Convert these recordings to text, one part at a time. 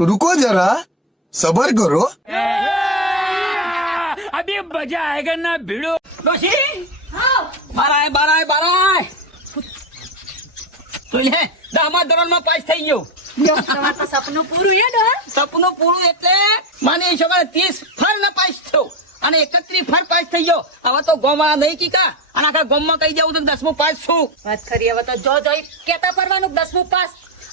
रुको जरा सबर करो। अभी मजा आएगा ना भिड़ो डोशी હા બારાય તો લે દામા ધોરણ માં પાસ થઈ ગયો તમારું તો સપનું પૂરું હે ડો સપનું પૂરું એટલે મને છોકરા 30 ફર ને પાસ થયો અને 31 ફર પાસ થઈ ગયો હવે તો ગોમા નહીં કીકા અને આખા ગોમમાં કહી જાવ તો 10મું પાસ છું વાત ખરી હવે તો જો જોઈ કેતા પરવાનું 10મું પાસ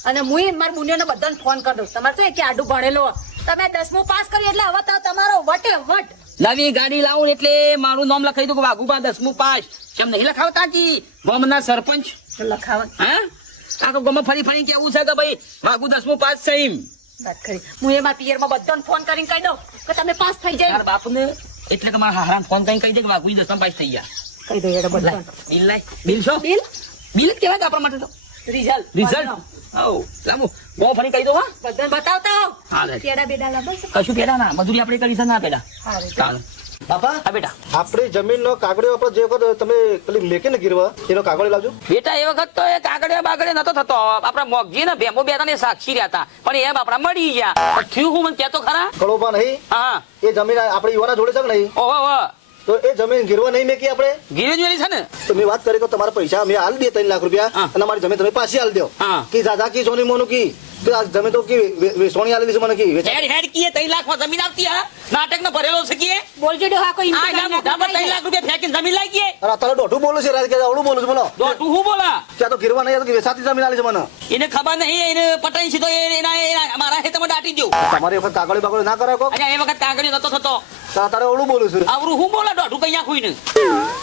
અને મુઈ માર મુનિયોને બધાને ફોન કરી દઉં તમારે તો કે આડું ભણેલો તમે 10મું પાસ કર્યું એટલે હવે તો તમારો વટે વટ નવી ગાડી લાવું એટલે મારું નામ લખાઈ દઉં કે વાઘુબા 10મું પાસ કેમ નહીં લખાવતા કી ગોમના સરપંચ લખાવન હા આખો ગોમમાં ફરી કેવું છે કે ભાઈ વાઘુ 10મું પાસ છે એમ વાત ખરી હું એમાં પિયરમાં બધાને ફોન કરીને કહી દઉં કે તમે પાસ થઈ જાય તાર બાપને એટલે કે મારા હારાને ફોન કરીને કહી દે કે વાઘુ 10માં પાસ થઈ ગયા કહી દઉં એટલે બધા બિલ લાય બિલ છો બિલ બિલ જ કહેવાય આપણા માટે તો રિઝલ્ટ આવ લામુ બહુ ફરી કહી દો હા બધાને બતાવતા હો હા લે કેડા બેડા લાવો કશું પેડા ના મજૂરી આપણે કરી છે ના પેડા હા ચાલો બાપા હા બેટા આપણી જમીનનો કાગળિયો આપણો જે વખત તમે પેલી મેકે ને ગીરવા એનો કાગળિયો લાવજો. બેટા એ વખત તો એ કાગળિયા બાગળિયા નતો થતો આપણા મોગજી ને ભેમો બે ત્રણ એ સાક્ષી રહ્યા હતા પણ એમ આપણા મળી ગયા થયું હું મને કહેતો ખરા કળોપા નહીં હા એ જમીન આપણી યુવાના જોડે છે કે નહીં ઓહો તો એ જમીન ગીરવા નહીં મેકી આપણે ગીરે જોયેલી છે ને તો મેં વાત કરી કે તમારા પૈસા મેં હાલ દે 3 લાખ રૂપિયા હા. અને મારી જમીન તમે પાછી હાલ દો હા. કી દાદા કી સોની મોનું કી તો આ જમીન તો કી સોની હાલી છે મને કી હેડ હેડ કીએ 3 લાખમાં જમીન આવતી હા નાટક નો ભરેલો છે કીએ બોલજો ડો હા કોઈ આ ના મોઢામાં 3 લાખ રૂપિયા ફેંકીને જમીન લાગી ગઈ અરે અત્યારે દોઢું બોલું છે રાજ કે આવડું બોલું છું બોલો તું હું બોલા ત્યાં તો ગીરવા નહીં તો વેસાતી જમીન હાલી છે મને એને ખબર નહીં એને પટાઈ સીધો એના મારા હેતમાં દાટી દઉં તમારી વખત કાગળિયો બાગળિયો ના કરે કો અરે એ વખત કાગળિયો નતો થતો તારે આવડું બોલું છું આવરું હું બોલા દોઢું કઈ નાખું ને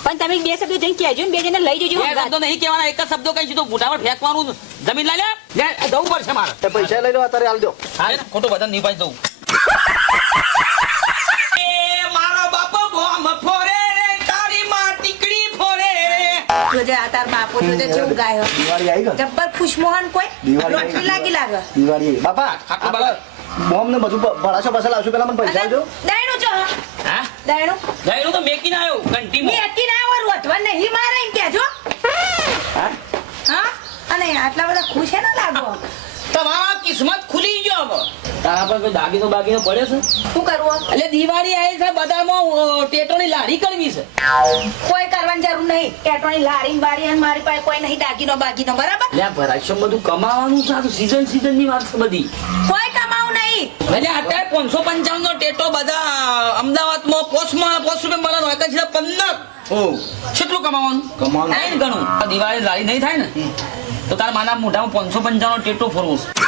પણ તમે બે શબ્દો જઈને કહેજો ને બે જણને લઈ જજો એ શબ્દો નહીં કહેવાના એક જ શબ્દો કઈ સીધો મોઢા પર ફેંકવાનું જમીન લઈ લે જવું પડશે મારે એ પૈસા લઈ લો અત્યારે હાલ દો હાલે ને ખોટું બધા નિભાઈ દઉં એ મારો બાપો બોમ ફોરે રે તારી માં ટીકડી ફોરે રે જોજે આ તાર બાપો જોજે જેવું ગાયો દિવાળી આવી ગઈ જબ્બર ખુશમોહન કોઈ દિવાળી લોટરી લાગી લાગે દિવાળી બાપા આટલું બરાબર. બોમ્બ ને બધું ભરાશો પાછા લાવશો પેલા મને પૈસા આપજો દાયણું જો હા દાયણું જઈનું તો મેકીને આવ્યો ઘંટીમાં મેં અકી ના આવો રોધવા નહીં મારે એમ કહેજો હા હા અને આટલા બધા ખુશ હે ના લાગો તમારા કિસ્મત ખુલી ગયો હવે તારા પર કોઈ દાગીનો બાગીનો પડ્યો છે શું કરવું એટલે દિવાળી આવી છે બધામાં ટેટોની લારી કરવી છે કોઈ કરવાની જરૂર નહીં ટેટોની લારી બારી અને મારી પાસે કોઈ નહીં દાગીનો બાગીનો બરાબર એટલે આ ભરાશો બધું કમાવાનું છે આ તો સીઝન ની વાત છે બધી કોઈ કમાવું નહીં એટલે અત્યારે 555 નો ટેટો બધા અમદાવાદમાં પોસ્ટમાં રૂપિયા મળવાનો એક જ 15 કેટલું કમાવાનું થાય ને ઘણું આ દિવાળી લારી નહીં થાય ને તો તારા માના મોઢામાં 555 નો ટેટો ફરવો છે